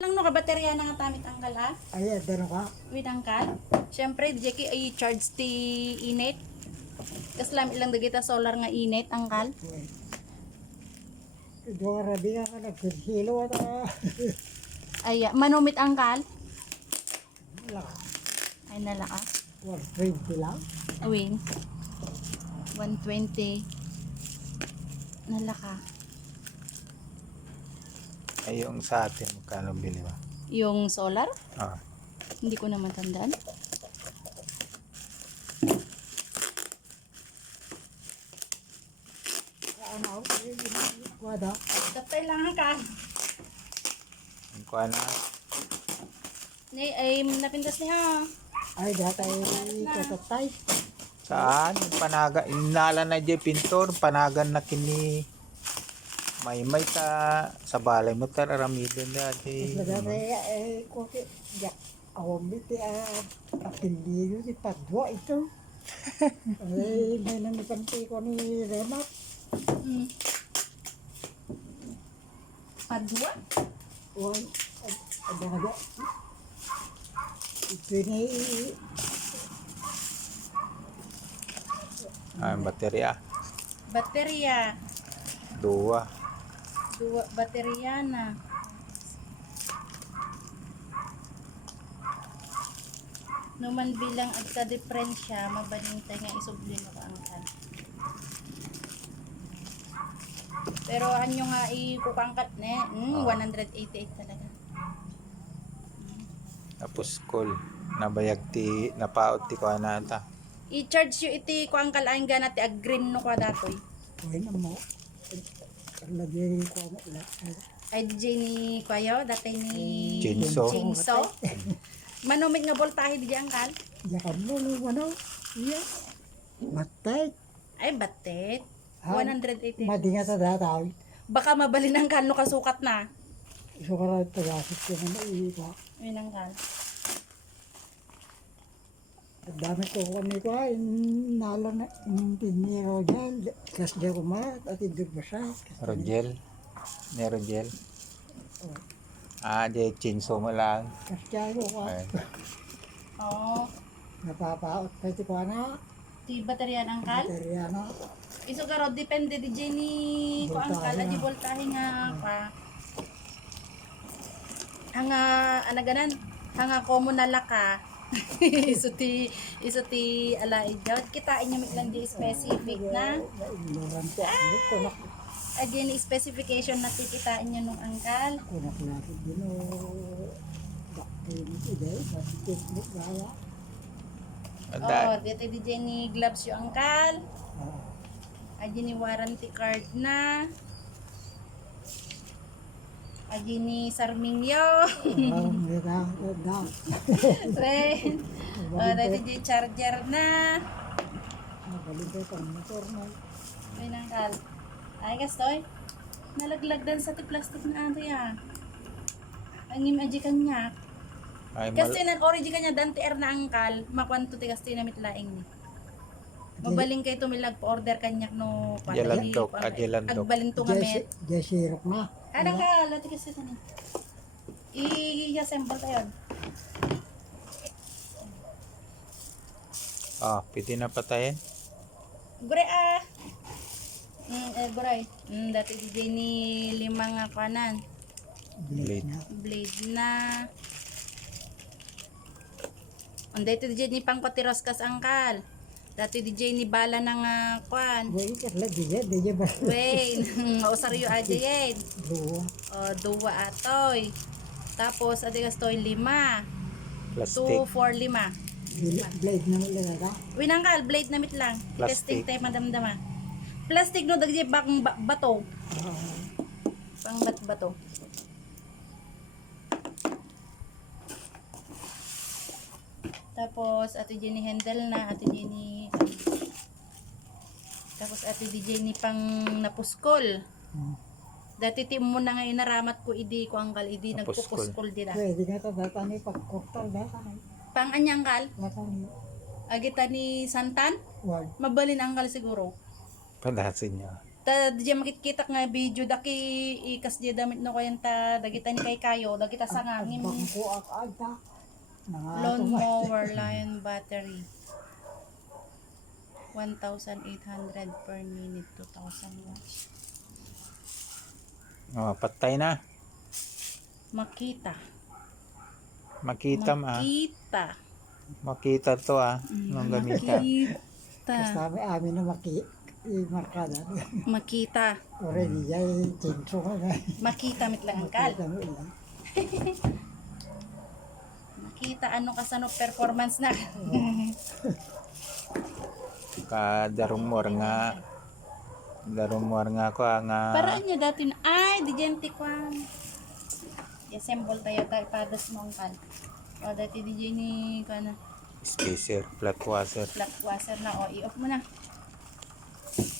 Lang no ka baterya na nga tamit angkal ah. Ay, dano ka? With angkal. Syempre Jackie ay charge ti init. Kaslam ilang dagita solar nga init angkal. Dora biya ka nagkilo at Ay manumit angkal. wala. Ay nalaka. 120 lang. Awin. 120. Nalaka. Ay, yung sa atin, magkano bili mo? Yung solar? Ah, Hindi ko naman tandaan. Ano? Wada. Tapay lang angkal. yung kuha na. Ni ay napindas niya. Ay, data ay katatay. Saan? Yung panaga, inala na dyan pintor, panagan na kini may sa balay mo tararamido na di. Sa data ay kote. Ya, awam biti apelido si Padua ito. Ay, may namipanti ko ni Remat. Mm. Padua? Wan, ada ada. Ito ni Ang baterya, Baterya. dua. Dua baterya na. Numan bilang agka diferensya, mabalintay nga isubli mo ka angkan. Pero anyo nga ikukangkat ne, 188 talaga. Tapos cool. Nabayag ti, napaot ti kuha na ata. I-charge yu iti kuangkal ang gana ti ag-green no kwa datoy. Ay na mo. Lagi ko mo la. Ay DJ ni Kwayo, datay ni Chinso. Chinso. Manumit nga voltahe di angkal. Yakan mo no ano? Iya. Matay. Ay batet. Ah, 188. Madinga sa data. Baka mabalin ang kano kasukat na. So kara tagasip ko na iiba. Yun ang kal. Ang dami ko kami ko ay nalo na intiniro dyan. Kas dyan ko marat at idur ba siya. Rogel. Ni Rogel. Ah, di chinso mo lang. Kas dyan ko ka. Ay, Oo. Napapaot pa ito ko na. Ti baterya ng kal. Baterya na. Iso karo depende di Jenny ko ang kal. Voltahe Adi na. voltahe nga pa. Hanga anaganan. Hanga komunal ka. iso ti ala idot. Kitain nyo lang di specific na. Inuran ko ano. Kunak. Again, specification na tikitain nyo nung angkal. Kunak natin din o. Bakit ito eh. Bakit ito gaya. anda. Oo, dito di Jenny gloves yung angkal. Aji ni warranty card na. Aji ni Sarmingyo. Mira. Ren. Dito di charger na. Nabalitan ko ang motor na. May nangkal. Ay kastoy. Nalaglagdan sa ti plastic na ano ya. Ang aji kanya. Ay, Kasi nan origi kanya dante er na angkal. Makwanto ti kasi na mitlaing ni. Mabaling kay tumilag pa order kanyak no Jalandok, jalandok. Agbalinto nga met. Jasirok na. Ada ka, lati kasi ito i-assemble tayo. Ah, pwede na patayin. Gure ah. Gure. Dati DJ ni limang nga kanan. Blade. Blade na. Dati DJ ni pangpatiros kas angkal. Dati DJ ni bala ng kwan. Wait, katla diya, diya ba? Wait, mausaryo aja yan. Dua. O, duwa atoy. Tapos, adigas toy 5. 2, Plastic. 4, 5. Blade na nila ka. Winangkal, blade na mit lang. Testing Plastic. tayo madamdama. Plastic no, dagdi bakang bato. Pang bato. Tapos, ato Jenny handle na, ato Jenny. Tapos, ato Jenny pang napuskol. Dati tim mo na nga inaramat ko, idi ko angkal, idi Napuskol. nagpupuskol dira. Pwede nga ito data ni pagkoktal data ni. Pang anyangkal, Data ni. agita ni Santan, Wag. mabalin angkal siguro. Padasin niya. Ta di makikita nga video daki ikas di damit no kayanta dagitan kay kayo dagita sa ngangim Bangko ak ada. lawn mower lion battery 1,800 per minute 2,000 watts. Oh, patay na. Makita. Makita Makita to nung gamita. Makita. Kasama amin na markada. Makita. Already ay chinso ka na. Makita mit lang angkal. Makita mo ilan. Makita ano kasano performance na. Darumor nga ko nga Paraan niya dati na ay di gente kwan. I-assemble tayo padas mo angkal. O dati di ni kana spacer, flat washer. flat washer na o i-off mo na.